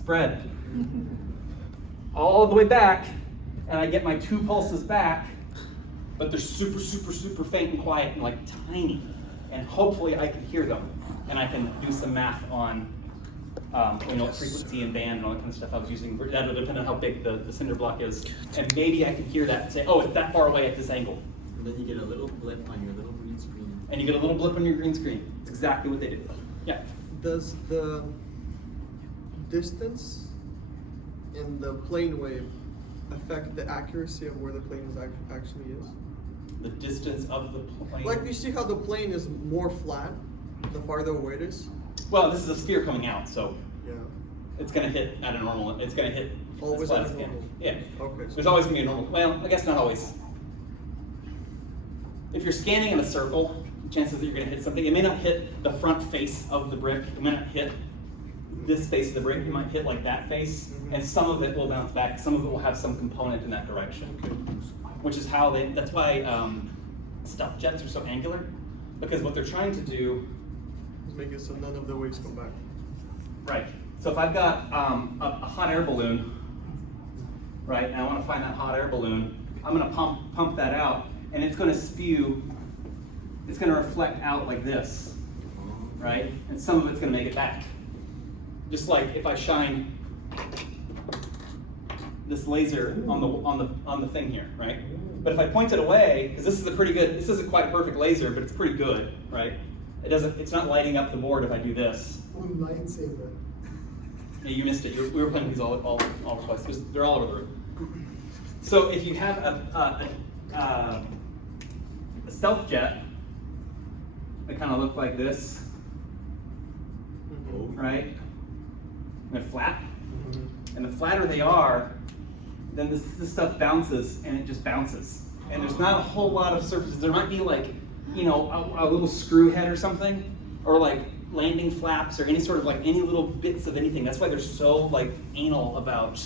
spread all the way back, and I get my 2 pulses back, but they're super, super, super faint and quiet and like tiny. And hopefully I can hear them, and I can do some math on frequency and band and all that kind of stuff I was using. That'll depend on how big the cinder block is. And maybe I can hear that and say, oh, it's that far away at this angle. And then you get a little blip on your little green screen. And you get a little blip on your green screen. It's exactly what they did. Yeah. Does the distance in the plane wave affect the accuracy of where the plane is actually is? The distance of the plane. Like you see how the plane is more flat the farther away it is? Well, this is a sphere coming out, so Yeah. it's going to hit at a normal. It's going to hit Always as flat at as a it can. normal. Yeah. Okay. There's always going to be a normal. Well, I guess not always. If you're scanning in a circle, chances that you're going to hit something. It may not hit the front face of the brick. It may not hit this face of the brick. It might hit like that face, and some of it will bounce back. Some of it will have some component in that direction, which is how they. That's why stuff jets are so angular, because what they're trying to do. Make it so none of the waves come back. Right. So if I've got a hot air balloon, right, and I want to find that hot air balloon, I'm going to pump that out, and it's going to spew. It's going to reflect out like this, right? And some of it's going to make it back. Just like if I shine this laser on the thing here, right? But if I point it away, because this isn't quite a perfect laser, but it's pretty good, right? It's not lighting up the board if I do this. One lightsaber. Yeah, you missed it. We were playing these all over the place. They're all over the room. So if you have a stealth jet, they kind of look like this, right? And they're flat. And the flatter they are, then this stuff bounces, and it just bounces. And there's not a whole lot of surfaces. There might be like, a little screw head or something, or like landing flaps, or any sort of like any little bits of anything. That's why they're so like anal about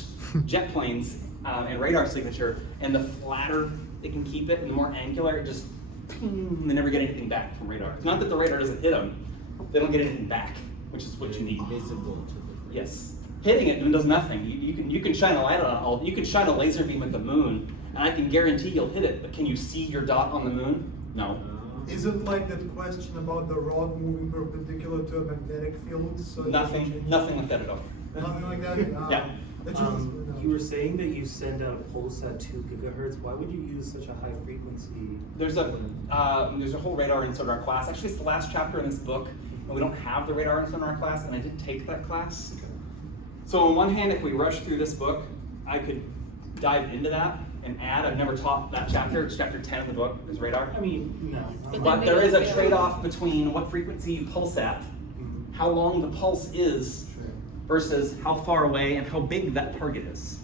jet planes and radar signature. And the flatter they can keep it, and the more angular, it just ping, they never get anything back from radar. It's not that the radar doesn't hit them; they don't get anything back, which is what you need. Visible to the brain. Yes, hitting it does nothing. You can shine a light on it. You can shine a laser beam at the moon, and I can guarantee you'll hit it. But can you see your dot on the moon? No. Is it like that question about the rod moving perpendicular to a magnetic field? So Nothing like that at all. Nothing like that? Yeah. That just, You were saying that you send out a pulse at 2 gigahertz. Why would you use such a high frequency? There's a whole radar insert our class. Actually, it's the last chapter in this book, and we don't have the radar insert in our class, and I did take that class. So on one hand, if we rush through this book, I could dive into that and add. I've never taught that chapter. It's chapter 10 of the book, is radar. I mean, no. But there is a trade-off between what frequency you pulse at, how long the pulse is, versus how far away and how big that target is.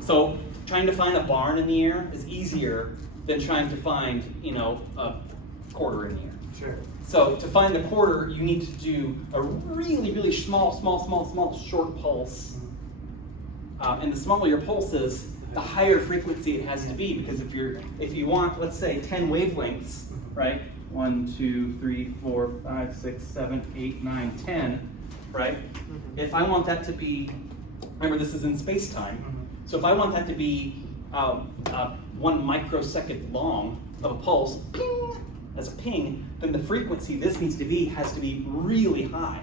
So trying to find a barn in the air is easier than trying to find, a quarter in the air. Sure. So to find the quarter, you need to do a really, really small, short pulse. And the smaller your pulse is, the higher frequency it has to be, because if you want, let's say, 10 wavelengths, right? 1, 2, 3, 4, 5, 6, 7, 8, 9, 10, right? If I want that to be, remember this is in space-time, so if I want that to be 1 microsecond long of a pulse, ping, as a ping, then the frequency this needs to be has to be really high,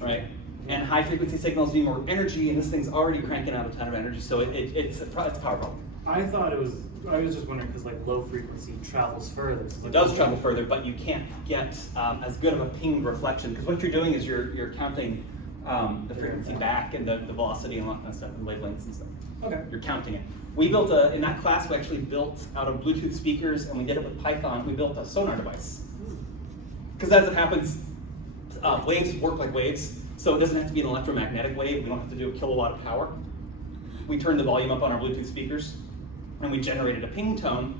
right? And high frequency signals need more energy, and this thing's already cranking out a ton of energy, so it's a power problem. I was just wondering because like low frequency travels further. So It does travel further, but you can't get as good of a ping reflection, because what you're doing is you're counting the frequency back and the velocity and all that kind of stuff, and wavelengths and stuff. Okay. You're counting it. We built in that class, we actually built out of Bluetooth speakers, and we did it with Python. We built a sonar device. Because as it happens, waves work like waves, so it doesn't have to be an electromagnetic wave. We don't have to do a kilowatt of power. We turned the volume up on our Bluetooth speakers, and we generated a ping tone.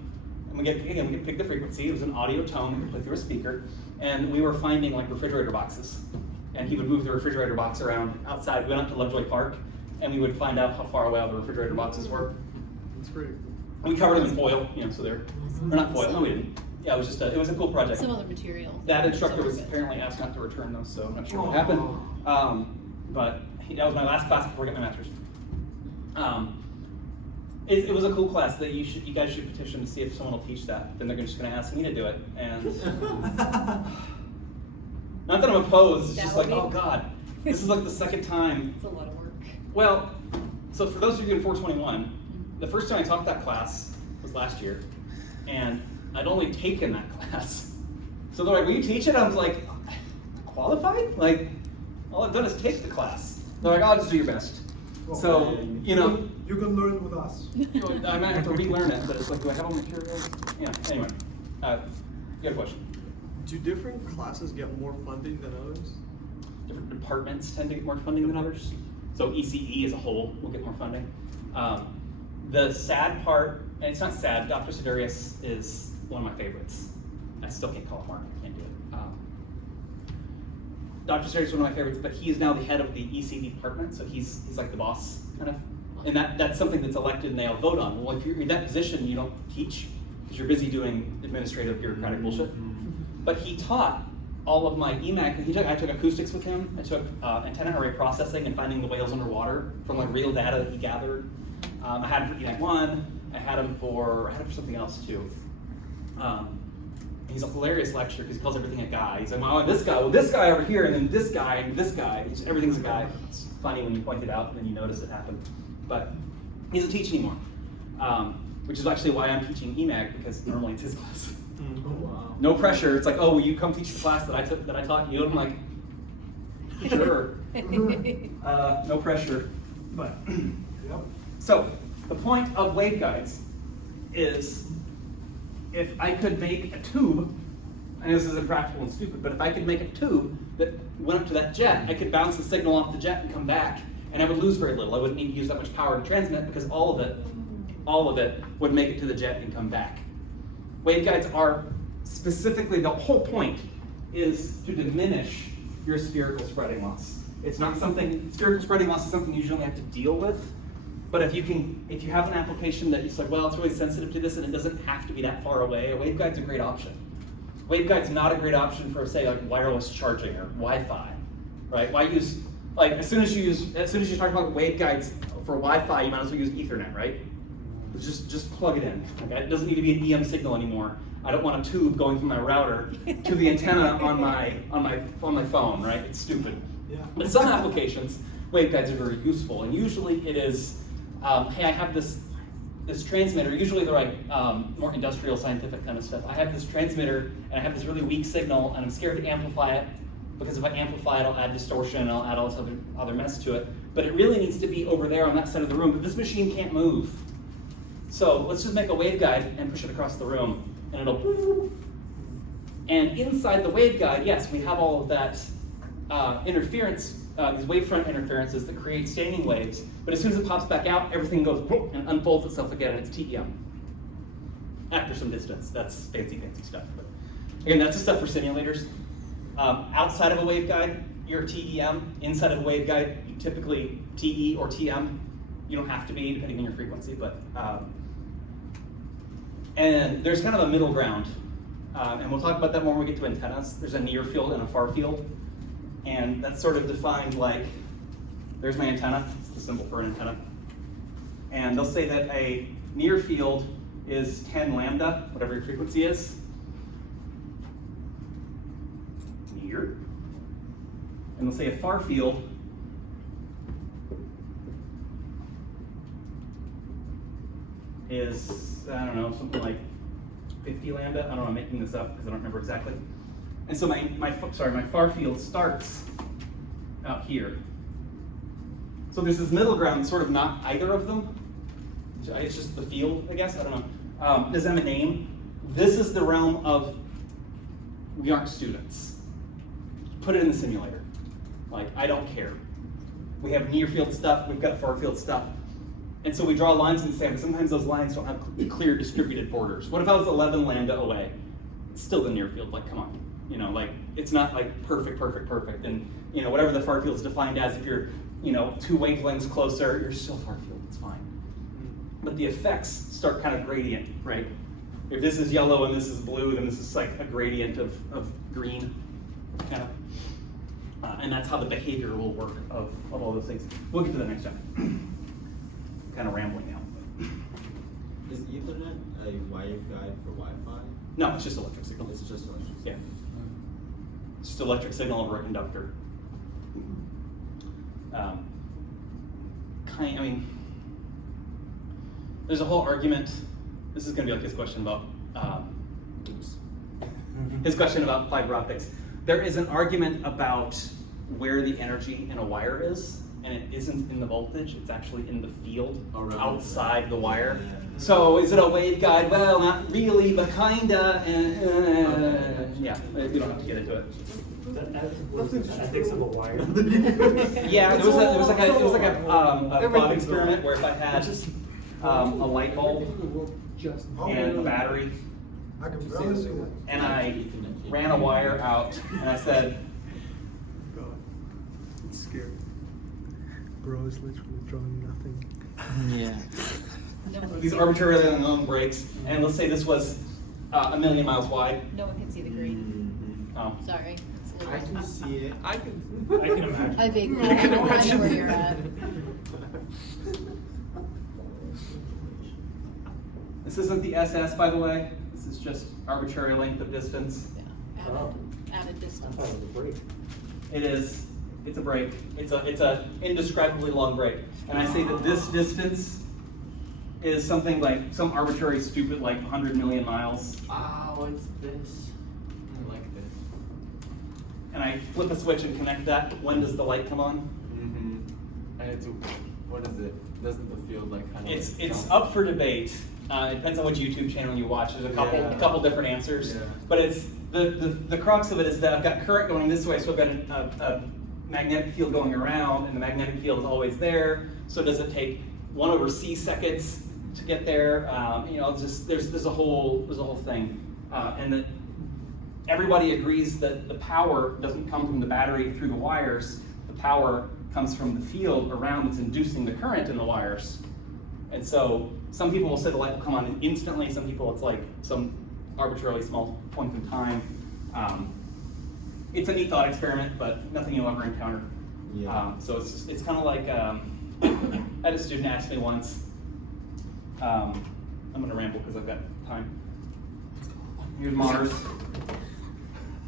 And we could pick the frequency. It was an audio tone we could play through a speaker, and we were finding like refrigerator boxes. And he would move the refrigerator box around outside. We went up to Lovejoy Park, and we would find out how far away all the refrigerator boxes were. It's pretty cool. And we covered them in foil, so they're not foil. No, we didn't. Yeah, it was just it was a cool project. Some other material. That instructor was apparently asked not to return those, so I'm not sure what happened. But that was my last class before I got my master's. It was a cool class that you guys should petition to see if someone will teach that. Then they're just going to ask me to do it, and not that I'm opposed. It's just like, oh god, this is like the second time. It's a lot of work. Well, so for those of you in 421, the first time I taught that class was last year, and I'd only taken that class. So they're like, will you teach it? I was like, qualified? Like, all I've done is take the class. They're like, oh, just do your best. So, you know, You can learn with us. I might have to relearn it, but it's like, do I have all the materials? Yeah, anyway, you had a question. Do different classes get more funding than others? Different departments tend to get more funding than others. So ECE as a whole will get more funding. The sad part, and it's not sad, Dr. Sidarius is one of my favorites. I still can't call him Mark, I can't do it. Dr. Sidarius is one of my favorites, but he is now the head of the ECE department, so he's like the boss, kind of. And that's something that's elected and they all vote on. Well, if you're in that position, you don't teach, because you're busy doing administrative, bureaucratic bullshit. But he taught all of my EMAC, I took acoustics with him, I took antenna array processing and finding the whales underwater from like real data that he gathered. I had him for EMAC 1, I had him for something else too. He's a hilarious lecturer because he calls everything a guy. He's like, well, this guy over here, and then this guy, and this guy. Everything's a guy. It's funny when you point it out and then you notice it happen. But he doesn't teach anymore, which is actually why I'm teaching EMAG, because normally it's his class. Oh, wow. No pressure. It's like, oh, will you come teach the class that I taught you? And I'm like, sure. No pressure. But Yep. so the point of waveguides is, if I could make a tube, I know this is impractical and stupid, but if I could make a tube that went up to that jet, I could bounce the signal off the jet and come back, and I would lose very little. I wouldn't need to use that much power to transmit, because all of it would make it to the jet and come back. Waveguides are specifically, the whole point is to diminish your spherical spreading loss. It's not something, spherical spreading loss is something you usually have to deal with. But if you have an application that you're like, well, it's really sensitive to this and it doesn't have to be that far away, a waveguide's a great option. Waveguide's not a great option for, say, like wireless charging or Wi-Fi, right? Why use, like, as soon as you talk about waveguides for Wi-Fi, you might as well use Ethernet, right? Just plug it in. Okay? It doesn't need to be an EM signal anymore. I don't want a tube going from my router to the antenna on my phone, right? It's stupid. Yeah. But some applications, waveguides are very useful, and usually it is, hey, I have this transmitter. Usually they're like more industrial, scientific kind of stuff. I have this transmitter, and I have this really weak signal, and I'm scared to amplify it, because if I amplify it, I'll add distortion, and I'll add all this other mess to it. But it really needs to be over there on that side of the room, but this machine can't move. So let's just make a waveguide and push it across the room, and it'll. And inside the waveguide, yes, we have all of that interference, these wavefront interferences that create standing waves, but as soon as it pops back out, everything goes and unfolds itself again, and it's TEM. After some distance, that's fancy stuff. But again, that's the stuff for simulators. Outside of a waveguide, you're TEM. Inside of a waveguide, you typically TE or TM. You don't have to be, depending on your frequency, but and there's kind of a middle ground, and we'll talk about that more when we get to antennas. There's a near field and a far field. And that's sort of defined like, there's my antenna, it's the symbol for an antenna. And they'll say that a near field is 10 lambda, whatever your frequency is. Near. And they'll say a far field is, I don't know, something like 50 lambda. I don't know, I'm making this up because I don't remember exactly. And so my far field starts out here. So there's this middle ground, sort of not either of them. It's just the field, I guess, I don't know. Does that have a name? This is the realm of, we aren't students. Put it in the simulator. Like, I don't care. We have near field stuff, we've got far field stuff. And so we draw lines in the sand, but sometimes those lines don't have clear distributed borders. What if I was 11 lambda away? It's still the near field, like, come on. You know, like, it's not like perfect. And, you know, whatever the far field is defined as, if you're, you know, 2 wavelengths closer, you're still far field, it's fine. But the effects start kind of gradient, right? If this is yellow and this is blue, then this is like a gradient of green, kind of. And that's how the behavior will work of all those things. We'll get to the next one. Kind of rambling now. Is Ethernet a waveguide for Wi-Fi? No, it's just electric signal. It's just electric. Yeah. It's just electric signal over a conductor. I mean, there's a whole argument. This is going to be like his question about his question about fiber optics. There is an argument about where the energy in a wire is, and it isn't in the voltage. It's actually in the field outside the wire. So is it a waveguide? Well, not really, but kinda. Yeah, you don't have to get into it. The ethics of a wire. Yeah, it was like a thought experiment where if I had a light bulb and a battery, I can barely see that. and I ran a wire out, and I said, God, it's scary. Bro is literally drawing nothing. Yeah. these arbitrarily long breaks, and let's say this was 1,000,000 miles wide. No one can see the green. Sorry. It's a little- I can see it. I can imagine. I vaguely know where you're at. This isn't the SS, by the way. This is just arbitrary length of distance. Yeah, added I distance. thought it was a break. It is. It's a break. It's a indescribably long break. And I say that this distance is something like some arbitrary, stupid, like 100 million miles. Oh, it's this. I like this. And I flip a switch and connect that. When does the light come on? Mm-hmm. And it's, what is it? Doesn't the field like kind of? It's up for debate. It depends on which YouTube channel you watch. There's a couple different answers. Yeah. But it's the crux of it is that I've got current going this way, so I've got a magnetic field going around, and the magnetic field is always there. So does it take 1/c seconds to get there? It's just there's a whole thing, and that everybody agrees that the power doesn't come from the battery through the wires. The power comes from the field around that's inducing the current in the wires. And so some people will say the light will come on instantly. Some people it's like some arbitrarily small point in time. It's a neat thought experiment, but nothing you'll ever encounter. Yeah. So it's kind of like I had a student ask me once. I'm going to ramble because I've got time. Here's Mars.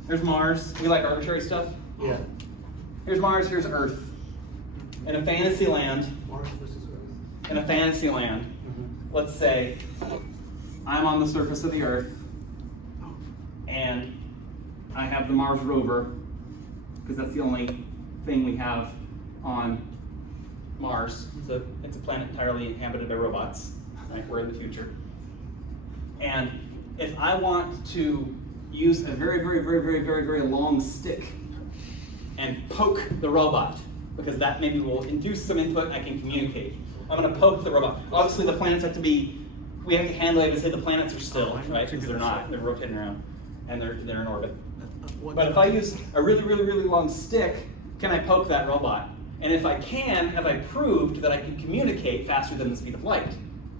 There's Mars. We like arbitrary stuff. Yeah. Here's Mars. Here's Earth. In a fantasy land. Mars versus Earth. In a fantasy land, let's say I'm on the surface of the Earth, and I have the Mars rover, because that's the only thing we have on Mars. It's a planet entirely inhabited by robots. Right? We're in the future. And if I want to use a very, very, very, very, very, very long stick and poke the robot, because that maybe will induce some input and I can communicate. I'm going to poke the robot. Obviously, the planets have to be, we have to handle it and say the planets are still, right? Because they're not, they're rotating around and they're in orbit. But if I use a really, really, really long stick, can I poke that robot? And if I can, have I proved that I can communicate faster than the speed of light?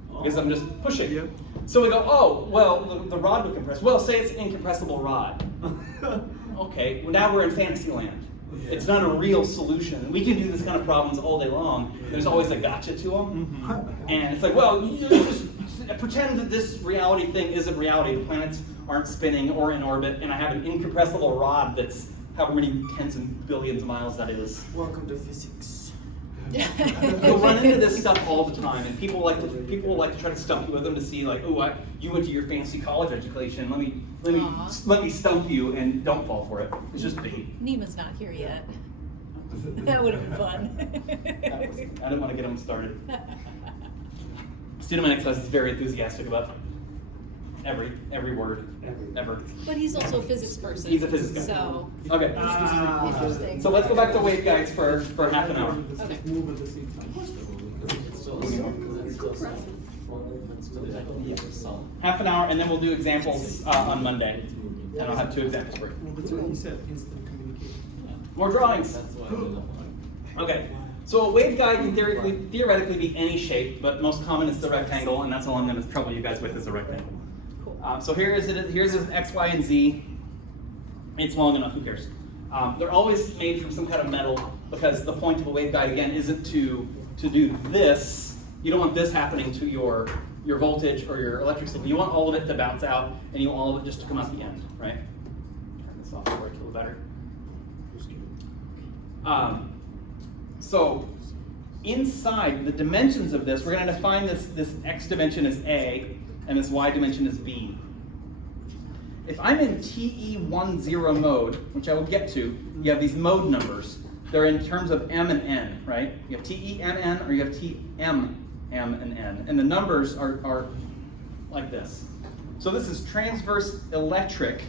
Because I'm just pushing. Yep. So we go, oh, well, the rod would compress. Well, say it's an incompressible rod. Okay, well, now we're in fantasy land. It's not a real solution. We can do this kind of problems all day long. There's always a gotcha to them. And it's like, well, you just pretend that this reality thing isn't reality. The planets aren't spinning or in orbit, and I have an incompressible rod that's however many tens and billions of miles that is. Welcome to physics. You'll run into this stuff all the time, and people like to try to stump you with them to see like, oh, you went to your fancy college education. Let me stump you, and don't fall for it. It's just bait. Nima's not here yet. That would have been fun. I didn't want to get them started. Student of my next class is very enthusiastic about every word ever. But he's also a physics person. He's a physics guy. So, Okay. interesting. So let's go back to waveguides for half an hour. Okay. Move at the same time. It's still solid. Half an hour, and then we'll do examples on Monday. And I'll have 2 examples for you. Well, that's what he said, instant communication. More drawings. That's why I don't know. Okay. So a waveguide can theoretically be any shape, but most common is the rectangle, and that's all I'm going to trouble you guys with is a rectangle. Cool. So here's X, Y, and Z. It's long enough. Who cares? They're always made from some kind of metal because the point of a waveguide, again, isn't to do this. You don't want this happening to your voltage or your electric signal. You want all of it to bounce out, and you want all of it just to come out the end, right? Turn this off so it's a little better. So inside the dimensions of this, we're going to define this x dimension as A and this y dimension as B. If I'm in TE10 mode, which I will get to, you have these mode numbers. They're in terms of M and N, right? You have TEMN or you have TMM and N. And the numbers are like this. So this is transverse electric,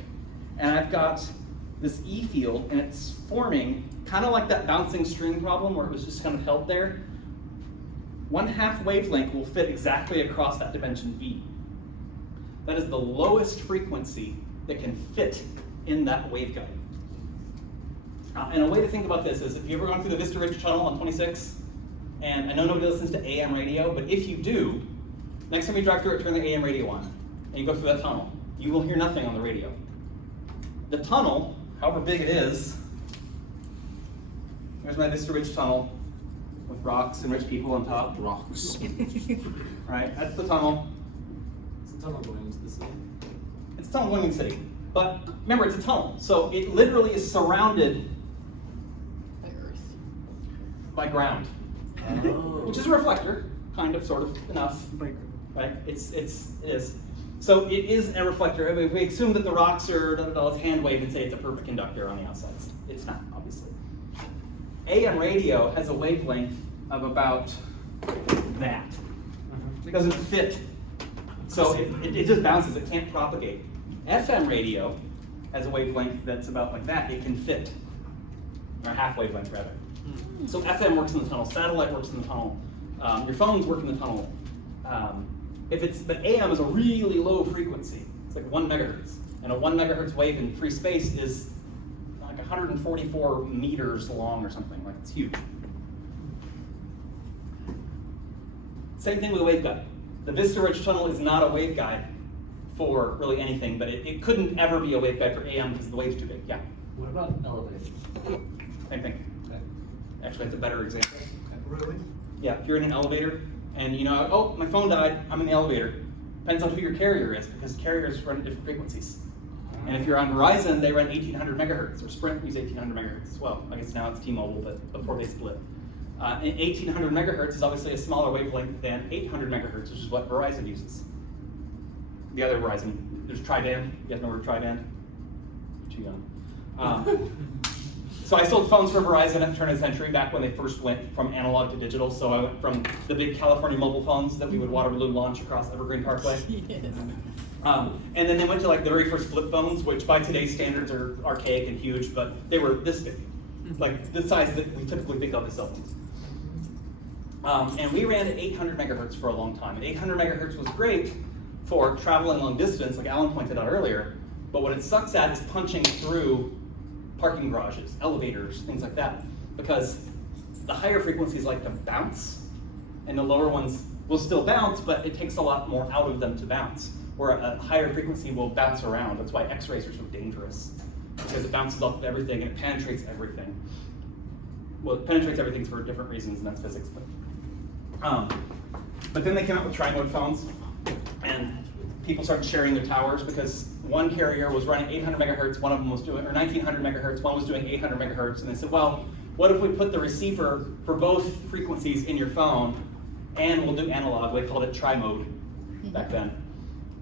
and I've got this E field, and it's forming kind of like that bouncing string problem where it was just kind of held there. 1/2 wavelength will fit exactly across that dimension B. That is the lowest frequency that can fit in that waveguide. And a way to think about this is if you've ever gone through the Vista Ridge Tunnel on 26, and I know nobody listens to AM radio, but if you do, next time you drive through it, turn the AM radio on, and you go through that tunnel. You will hear nothing on the radio. The tunnel, however big it is, there's my Vista Ridge Tunnel with rocks and rich people on top. Rocks. Right, that's the tunnel. It's a tunnel going into the city. It's a tunnel going in the city. But remember, it's a tunnel, so it literally is surrounded By Earth. by ground, which is a reflector, kind of, sort of, enough, right? It is. So it is a reflector. I mean, if we assume that the rocks are, let's hand wave and say it's a perfect conductor on the outside. It's not, obviously. AM radio has a wavelength of about that. It doesn't fit. So it just bounces, it can't propagate. FM radio has a wavelength that's about like that, it can fit. Or half wavelength rather. So FM works in the tunnel, satellite works in the tunnel, your phones work in the tunnel. But AM is a really low frequency. It's like 1 megahertz. And a 1 megahertz wave in free space is like 144 meters long or something, like it's huge. Same thing with a waveguide. The Vista Ridge Tunnel is not a waveguide for really anything, but it couldn't ever be a waveguide for AM because the wave's too big, yeah. What about elevators? Same thing. Okay. Actually, that's a better example. Really? Yeah, if you're in an elevator and you know, oh, my phone died, I'm in the elevator. Depends on who your carrier is because carriers run at different frequencies. And if you're on Verizon, they run 1800 megahertz, or Sprint uses 1800 megahertz as well. I guess now it's T-Mobile, but before they split. And 1800 megahertz is obviously a smaller wavelength than 800 megahertz, which is what Verizon uses. The other Verizon, there's Tri-Band. You guys know where Tri-Band? Too young. So I sold phones for Verizon at the turn of the century, back when they first went from analog to digital. So I went from the big California mobile phones that we would water balloon launch across Evergreen Parkway. Yes. And then they went to like the very first flip phones, which by today's standards are archaic and huge, but they were this big, like the size that we typically think of as cell phones. And we ran at 800 megahertz for a long time. And 800 megahertz was great for traveling long distance, like Alan pointed out earlier, but what it sucks at is punching through parking garages, elevators, things like that, because the higher frequencies like to bounce, and the lower ones will still bounce, but it takes a lot more out of them to bounce, where a higher frequency will bounce around. That's why X-rays are so dangerous, because it bounces off of everything and it penetrates everything. Well, it penetrates everything for different reasons, and that's physics. But then they came out with tri-mode phones, and people started sharing their towers because one carrier was running 800 megahertz, one of them was doing, or 1900 megahertz, one was doing 800 megahertz, and they said, well, what if we put the receiver for both frequencies in your phone, and we'll do analog. They called it tri-mode back then.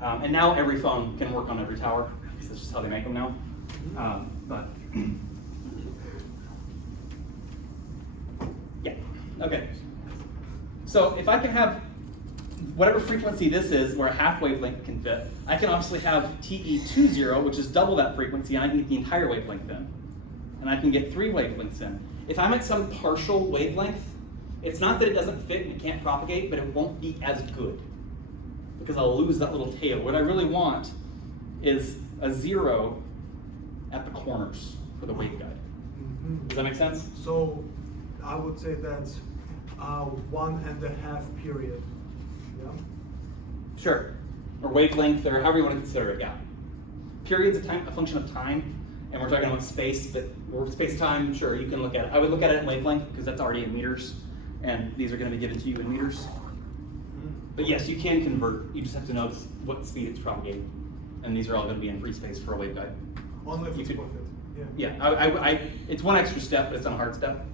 And now every phone can work on every tower. That's just how they make them now. Yeah, okay. So if I can have whatever frequency this is, where a half wavelength can fit, I can obviously have TE20, which is double that frequency, and I can get the entire wavelength in. And I can get 3 wavelengths in. If I'm at some partial wavelength, it's not that it doesn't fit and it can't propagate, but it won't be as good, because I'll lose that little tail. What I really want is a 0 at the corners for the waveguide. Does that make sense? So I would say that's 1.5 period. Yeah. Sure. Or wavelength, or however you want to consider it, yeah. Period's a function of time, and we're talking about space, but or space-time, sure, you can look at it. I would look at it in wavelength because that's already in meters, and these are going to be given to you in meters. But yes, you can convert. You just have to know what speed it's propagating. And these are all going to be in free space for a waveguide. Only if You it's could- worth it. Yeah. Yeah, it's one extra step, but it's not a hard step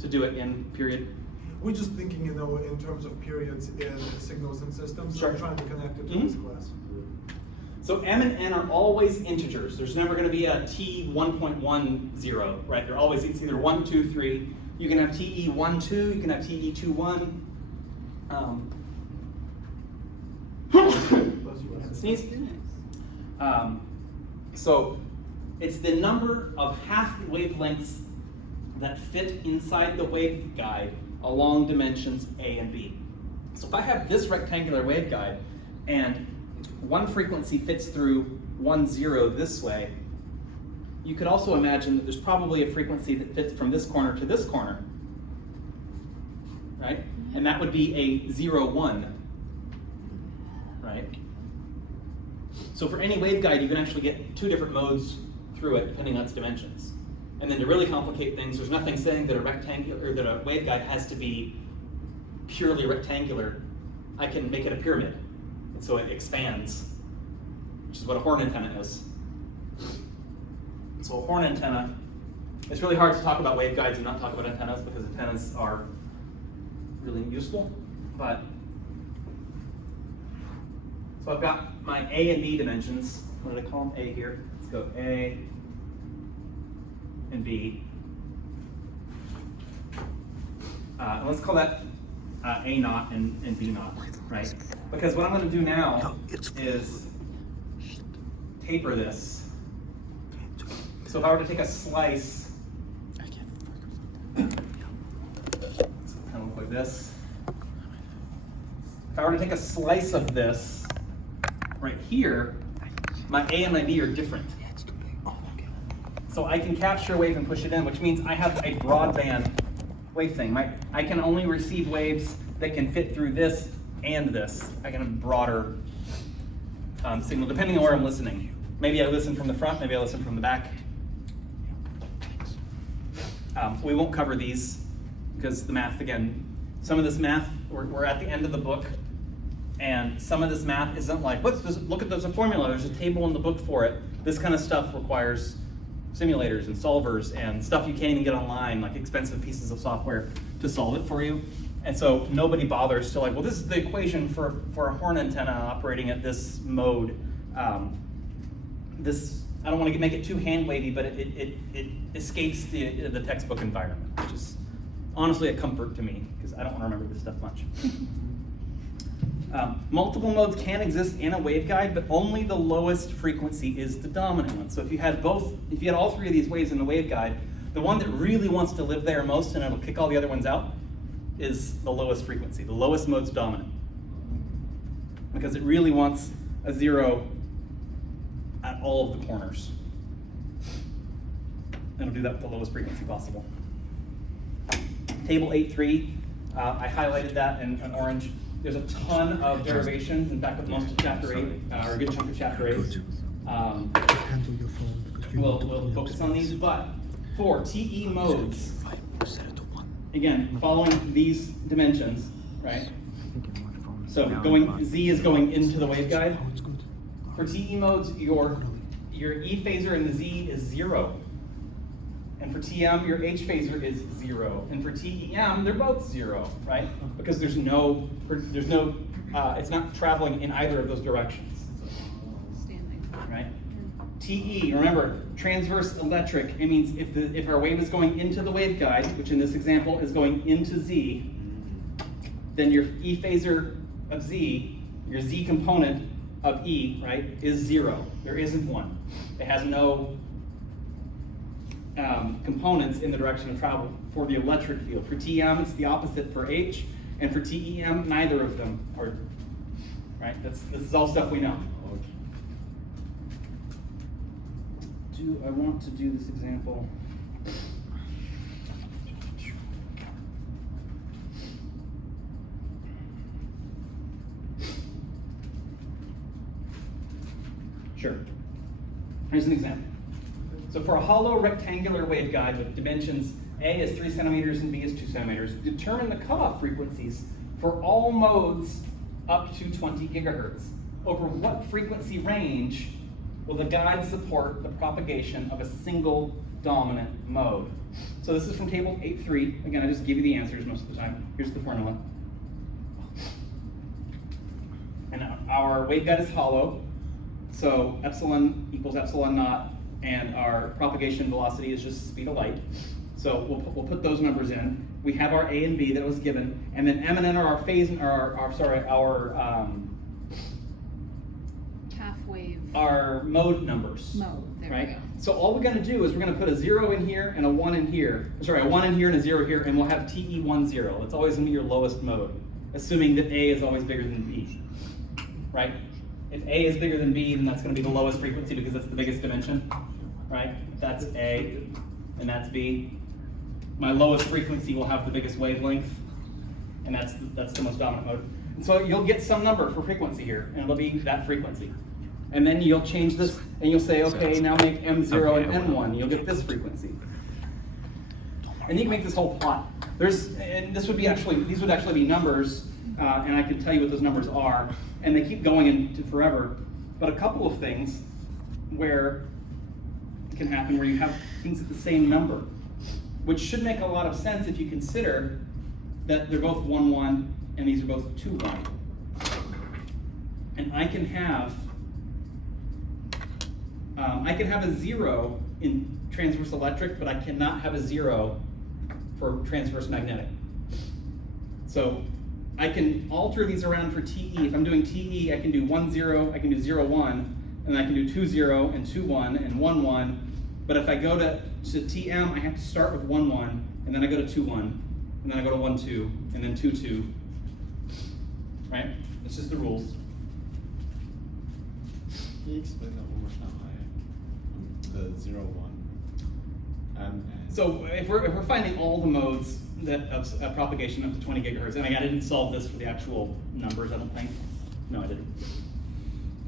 to do it in period. We're just thinking, you know, in terms of periods in signals and systems. Sure. I'm trying to connect it to Mhm. this class. So M and N are always integers. There's never going to be a T 1.10, right? They're always, it's either 1, 2, 3. You can have TE 1, 2. You can have TE 2, 1. Sneeze. So it's the number of half wavelengths that fit inside the waveguide along dimensions A and B. So if I have this rectangular waveguide and one frequency fits through 1, 0 this way, you could also imagine that there's probably a frequency that fits from this corner to this corner, right? And that would be a 0, 1, right? So for any waveguide, you can actually get 2 different modes through it, depending on its dimensions. And then to really complicate things, there's nothing saying that a rectangular or that a waveguide has to be purely rectangular. I can make it a pyramid, and so it expands, which is what a horn antenna is. So a horn antenna, it's really hard to talk about waveguides and not talk about antennas because antennas are really useful, but so I've got my A and B dimensions. What did I call them? A here. Let's go A and B. And let's call that A naught and B naught, right? Because what I'm going to do now is taper this. So if I were to take a slice, it's kind of look like this. If I were to take a slice of this right here, my A and my B are different. So I can capture a wave and push it in, which means I have a broadband wave thing. I can only receive waves that can fit through this and this. I can have a broader signal, depending on where I'm listening. Maybe I listen from the front, maybe I listen from the back. We won't cover these because the math, again, some of this math, we're at the end of the book, and some of this math isn't like, look at there's a formula, there's a table in the book for it. This kind of stuff requires simulators and solvers and stuff you can't even get online, like expensive pieces of software to solve it for you. And so nobody bothers to like, well, this is the equation for a horn antenna operating at this mode. I don't want to make it too hand wavy, but it escapes the textbook environment, which is honestly a comfort to me because I don't want to remember this stuff much. Multiple modes can exist in a waveguide, but only the lowest frequency is the dominant one. So if you had all 3 of these waves in the waveguide, the one that really wants to live there most and it'll kick all the other ones out is the lowest frequency. The lowest mode's dominant because it really wants a 0 at all of the corners. It'll do that with the lowest frequency possible. Table 8.3, I highlighted that in orange. There's a ton of derivations. In fact, with most of chapter 8, or a good chunk of chapter 8, we'll focus on these. But for TE modes, again, following these dimensions, right? So Z is going into the waveguide. For TE modes, your E phasor in the Z is 0. And for TM, your H phasor is 0. And for TEM, they're both 0, right? Because it's not traveling in either of those directions, right? TE, remember, transverse electric. It means if our wave is going into the waveguide, which in this example is going into Z, then your E phasor of Z, your Z component of E, right, is 0. There isn't one. It has no components in the direction of travel for the electric field. For TM, it's the opposite for H, and for TEM, neither of them are, right? This is all stuff we know. Do I want to do this example? Sure. Here's an example. So for a hollow rectangular waveguide with dimensions A is 3 centimeters and B is 2 centimeters, determine the cutoff frequencies for all modes up to 20 gigahertz. Over what frequency range will the guide support the propagation of a single dominant mode? So this is from table 8.3. Again, I just give you the answers most of the time. Here's the formula. And our waveguide is hollow, so epsilon equals epsilon naught, and our propagation velocity is just speed of light. So we'll put those numbers in. We have our A and B that was given, and then M and N are our phase, Half wave. our mode numbers. Mode, there right? we go. So all we're going to do is we're going to put a 0 in here and a 1 in here. Sorry, a 1 in here and a 0 here, and we'll have TE10. It's always going to be your lowest mode, assuming that A is always bigger than B. Right? If A is bigger than B, then that's going to be the lowest frequency because that's the biggest dimension. Right? That's A, and that's B. My lowest frequency will have the biggest wavelength, and that's the most dominant mode. And so you'll get some number for frequency here, and it'll be that frequency. And then you'll change this, and you'll say, okay, now make M0 and N1. You'll get this frequency. And you can make this whole plot. And these would actually be numbers, and I can tell you what those numbers are, and they keep going into forever. But a couple of things where it can happen where you have things at the same number, which should make a lot of sense if you consider that they're both 1, 1, and these are both 2, 1. And I can have a 0 in transverse electric, but I cannot have a 0 for transverse magnetic. So I can alter these around for TE. If I'm doing TE, I can do 1, 0, I can do 0, 1, and I can do 2, 0, and 2, 1, and 1, 1. But if I go to TM, I have to start with 1, 1, and then I go to 2, 1, and then I go to 1, 2, and then 2, 2. Right? It's just the rules. Can you explain that one more time? The 0, 1. So if we're finding all the modes of propagation up to 20 gigahertz, and again, I didn't solve this for the actual numbers, I don't think. No, I didn't.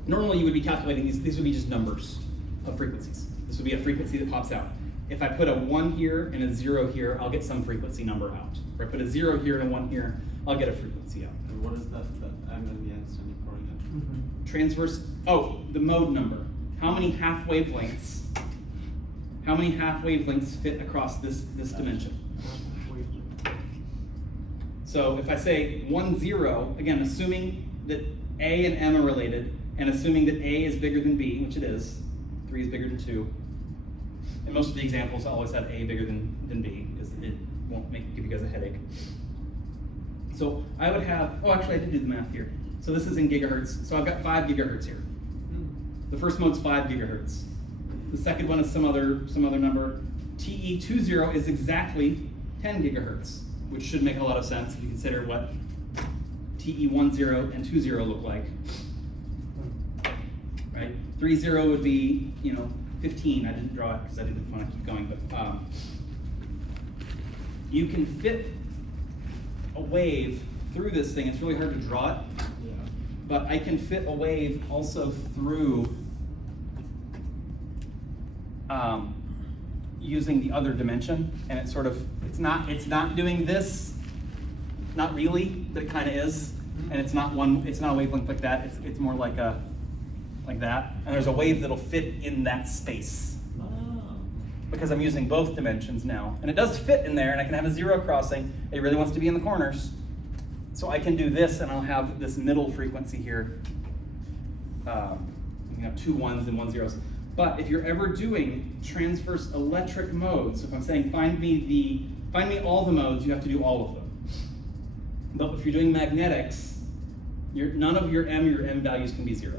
Normally you would be calculating these would be just numbers of frequencies. This would be a frequency that pops out. If I put a 1 here and a 0 here, I'll get some frequency number out. If I put a 0 here and a 1 here, I'll get a frequency out. And what is that M and the N standing for again? Transverse, the mode number. How many half wavelengths fit across this dimension? So if I say 1, 0, again, assuming that A and M are related, and assuming that A is bigger than B, which it is, 3 is bigger than 2, and most of the examples always have A bigger than B, because it won't give you guys a headache. So I would have, actually I did do the math here. So this is in gigahertz, so I've got 5 gigahertz here. The first mode's 5 gigahertz. The second one is some other number. TE20 is exactly 10 gigahertz, which should make a lot of sense if you consider what TE10 and 20 look like. Right? 30 would be, 15. I didn't draw it because I didn't want to keep going, but you can fit a wave through this thing. It's really hard to draw it, but I can fit a wave also through using the other dimension, and it's not doing this, not really, but it kind of is, and it's not a wavelength like that. It's more like that, and there's a wave that'll fit in that space because I'm using both dimensions now, and it does fit in there, and I can have a 0 crossing. It really wants to be in the corners, so I can do this, and I'll have this middle frequency here. 2 1s and 1 0s. But if you're ever doing transverse electric modes, so if I'm saying find me all the modes, you have to do all of them. But if you're doing magnetics, none of your M values can be 0.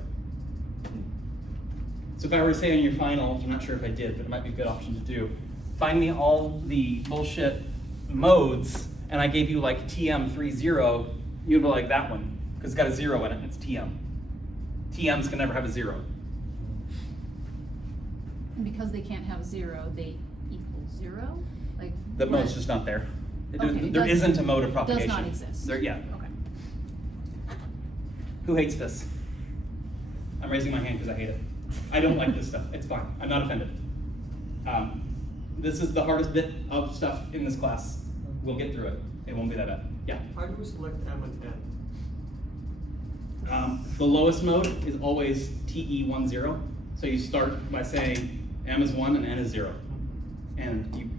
So if I were to say on your final, I'm not sure if I did, but it might be a good option to do, find me all the bullshit modes, and I gave you like TM30, you'd be like that one, because it's got a 0 in it, it's TM. TMs can never have a 0. And because they can't have 0, they equal 0? Like The what? mode's just not there. Okay, There isn't a mode of does propagation. not exist. Yeah. Okay. Who hates this? I'm raising my hand because I hate it. I don't like this stuff. It's fine. I'm not offended. This is the hardest bit of stuff in this class. We'll get through it. It won't be that bad. Yeah. How do we select M and N? The lowest mode is always TE10. So you start by saying M is 1 and N is 0. And you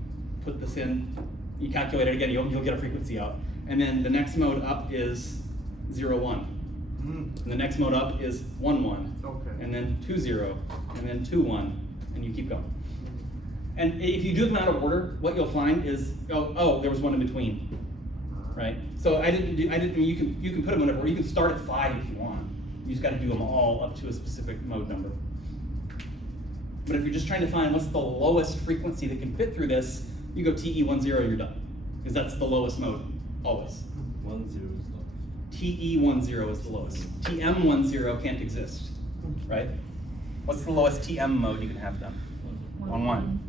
put this in, you calculate it again, you'll get a frequency out. And then the next mode up is 0, 1. And the next mode up is 1, 1. Okay. And then 2, 0. And then 2, 1. And you keep going. And if you do them out of order, what you'll find is, oh, there was one in between, right? So you can put them in order. You can start at 5 if you want. You just got to do them all up to a specific mode number. But if you're just trying to find what's the lowest frequency that can fit through this, you go TE10, you're done. Because that's the lowest mode, always. 1, 0 is low. TE10 is the lowest. TM10 can't exist, right? What's the lowest TM mode you can have then? 1, 1.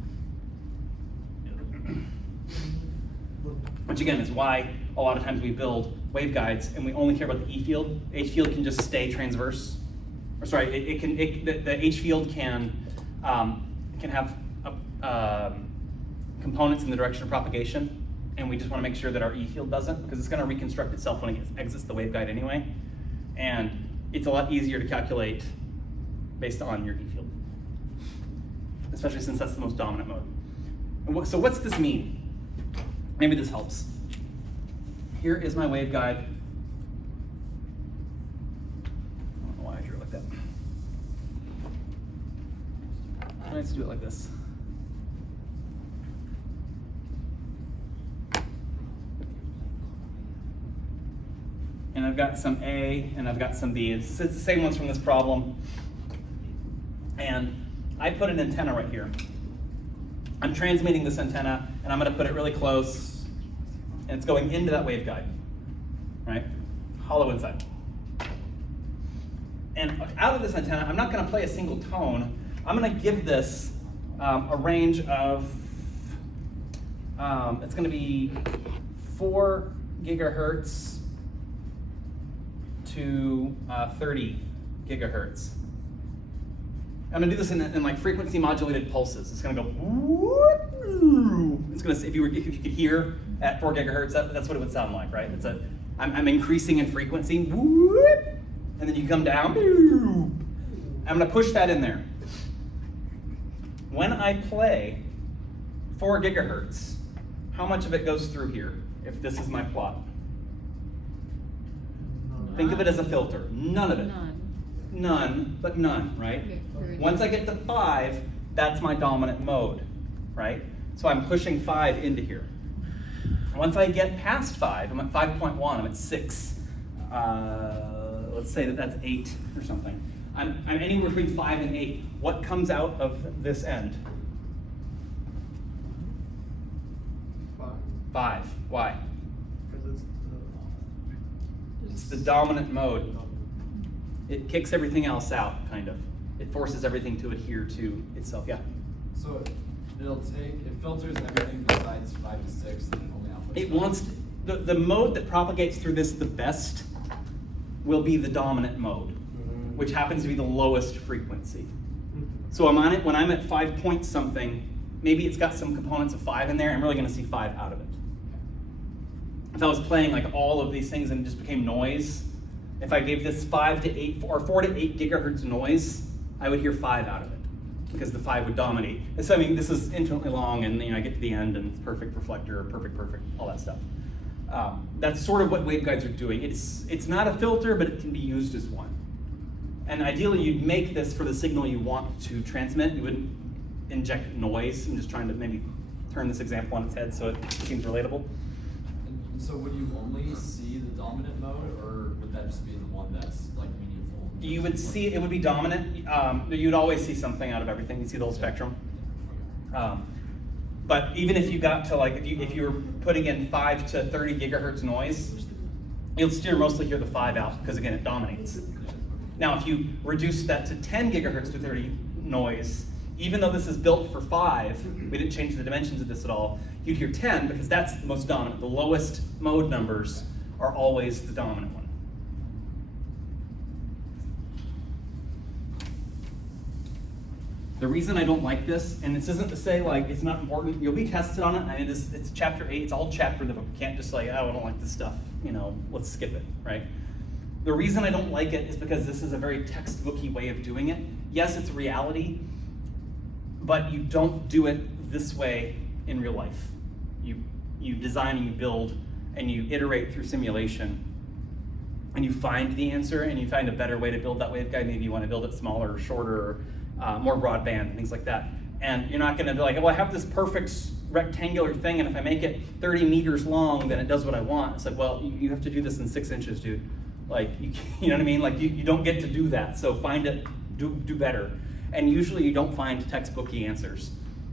Which again is why a lot of times we build waveguides and we only care about the E field. H field can just stay transverse. Or sorry, the H field can have components in the direction of propagation, and we just want to make sure that our E field doesn't, because it's going to reconstruct itself when it exits the waveguide anyway, and it's a lot easier to calculate based on your E field, especially since that's the most dominant mode. And so what's this mean? Maybe this helps. Here is my waveguide. I don't know why I drew it like that. Let's do it like this. And I've got some A and I've got some B. It's the same ones from this problem. And I put an antenna right here. I'm transmitting this antenna and I'm going to put it really close, and it's going into that waveguide, right? Hollow inside. And out of this antenna, I'm not going to play a single tone. I'm going to give this a range of, it's going to be 4 gigahertz to 30 gigahertz. I'm gonna do this in like frequency modulated pulses. It's gonna go. It's gonna, if you could hear at 4 gigahertz, that's what it would sound like, right? I'm increasing in frequency, and then you come down. I'm gonna push that in there. When I play 4 gigahertz, how much of it goes through here? If this is my plot, think of it as a filter. None of it. None, but none, right? Once I get to 5, that's my dominant mode, right? So I'm pushing 5 into here. Once I get past 5, I'm at 5.1, I'm at 6. Let's say that's 8 or something. I'm anywhere between 5 and 8. What comes out of this end? 5. Why? Because It's the dominant mode. It kicks everything else out, kind of. It forces everything to adhere to itself. Yeah? So it filters everything besides 5 to 6 and only outputs. It wants, the mode that propagates through this the best will be the dominant mode, which happens to be the lowest frequency. So I'm on it, when I'm at 5 point something, maybe it's got some components of 5 in there, I'm really gonna see 5 out of it. If I was playing like all of these things and it just became noise, if I gave this 5 to 8 or 4 to 8 gigahertz noise, I would hear 5 out of it because the 5 would dominate. And so I mean, this is infinitely long, and I get to the end and it's perfect reflector, perfect, all that stuff. That's sort of what waveguides are doing. It's not a filter, but it can be used as one. And ideally, you'd make this for the signal you want to transmit. You wouldn't inject noise. I'm just trying to maybe turn this example on its head so it seems relatable. And so would you only see the dominant mode, or would that just be the one that's like meaningful? You would see it would be dominant. You'd always see something out of everything. You'd see the whole spectrum. But even if you got to like, if you were putting in 5 to 30 gigahertz noise, you'll still mostly hear the 5 out because again, it dominates. Now, if you reduce that to 10 gigahertz to 30 noise, even though this is built for 5, we didn't change the dimensions of this at all, you'd hear 10 because that's the most dominant. The lowest mode numbers are always the dominant one. The reason I don't like this, and this isn't to say like it's not important, you'll be tested on it, and it's chapter 8, it's all chapter in the book. You can't just say, oh, I don't like this stuff, let's skip it, right? The reason I don't like it is because this is a very textbooky way of doing it. Yes, it's reality, but you don't do it this way in real life. You design and you build and you iterate through simulation, and you find the answer and you find a better way to build that waveguide. Maybe you want to build it smaller or shorter, or more broadband, things like that. And you're not going to be like, well, I have this perfect rectangular thing, and if I make it 30 meters long, then it does what I want. It's like, well, you have to do this in 6 inches, dude. Like, you know what I mean? Like, you don't get to do that. So find it, do better. And usually you don't find textbooky answers.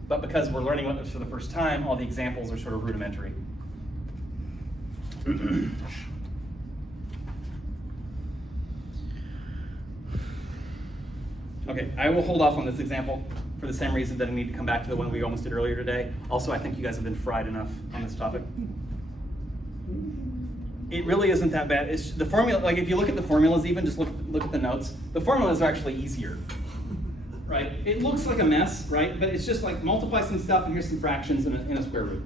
But because we're learning about this for the first time, all the examples are sort of rudimentary. Okay, I will hold off on this example for the same reason that I need to come back to the one we almost did earlier today. Also, I think you guys have been fried enough on this topic. It really isn't that bad. It's the formula, like if you look at the formulas even, just look at the notes, the formulas are actually easier, right? It looks like a mess, right? But it's just like multiply some stuff and here's some fractions in a square root.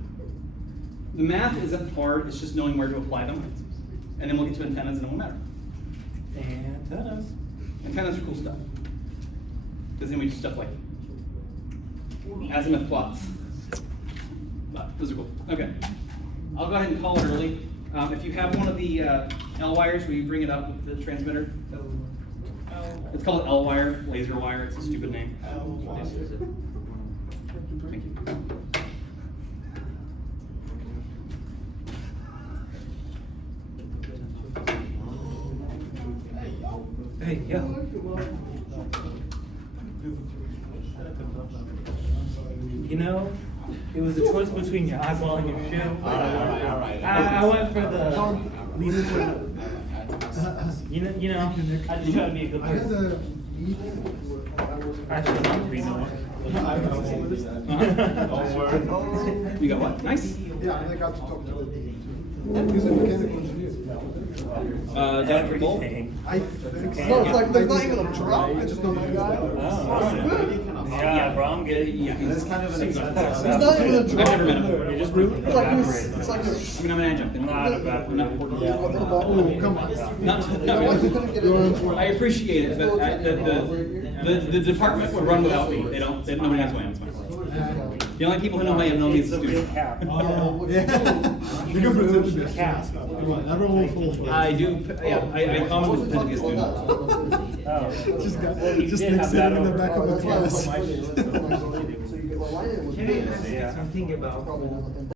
The math isn't hard, it's just knowing where to apply them. And then we'll get to antennas and it won't matter. Antennas. Antennas are cool stuff. Because then we do stuff like azimuth plots. But those are cool. Okay. I'll go ahead and call it early. If you have one of the L wires, will you bring it up with the transmitter? It's called an L wire, laser wire. It's a stupid name. Thank you. Hey, yo. It was a choice between your eyeball and your shoe. All right. I went for the least. You know, I just try to be a good person. Actually, not reason You got what? Nice. Yeah, and I got to talk to him. He's a mechanical engineer. Everything. I think so. No, it's like there's not even a drop. I just know my guy. Yeah, bro, I'm good. Yeah. That's kind of an expensive. There's not even a I've drop. never met him. You're just rooting. It's like this. It's like this. I mean, I'm an adjunct. Not a bad Not Oh, come on. I appreciate it, but the department would run without me. Nobody has plans. The only people who know me have known me as a student. Yeah. You can pretend to be a Cap. Everyone will fall. I do, yeah, I commonly pretend to be a student. Oh. Just Nick sitting in the back of the class. Yeah. I'm thinking about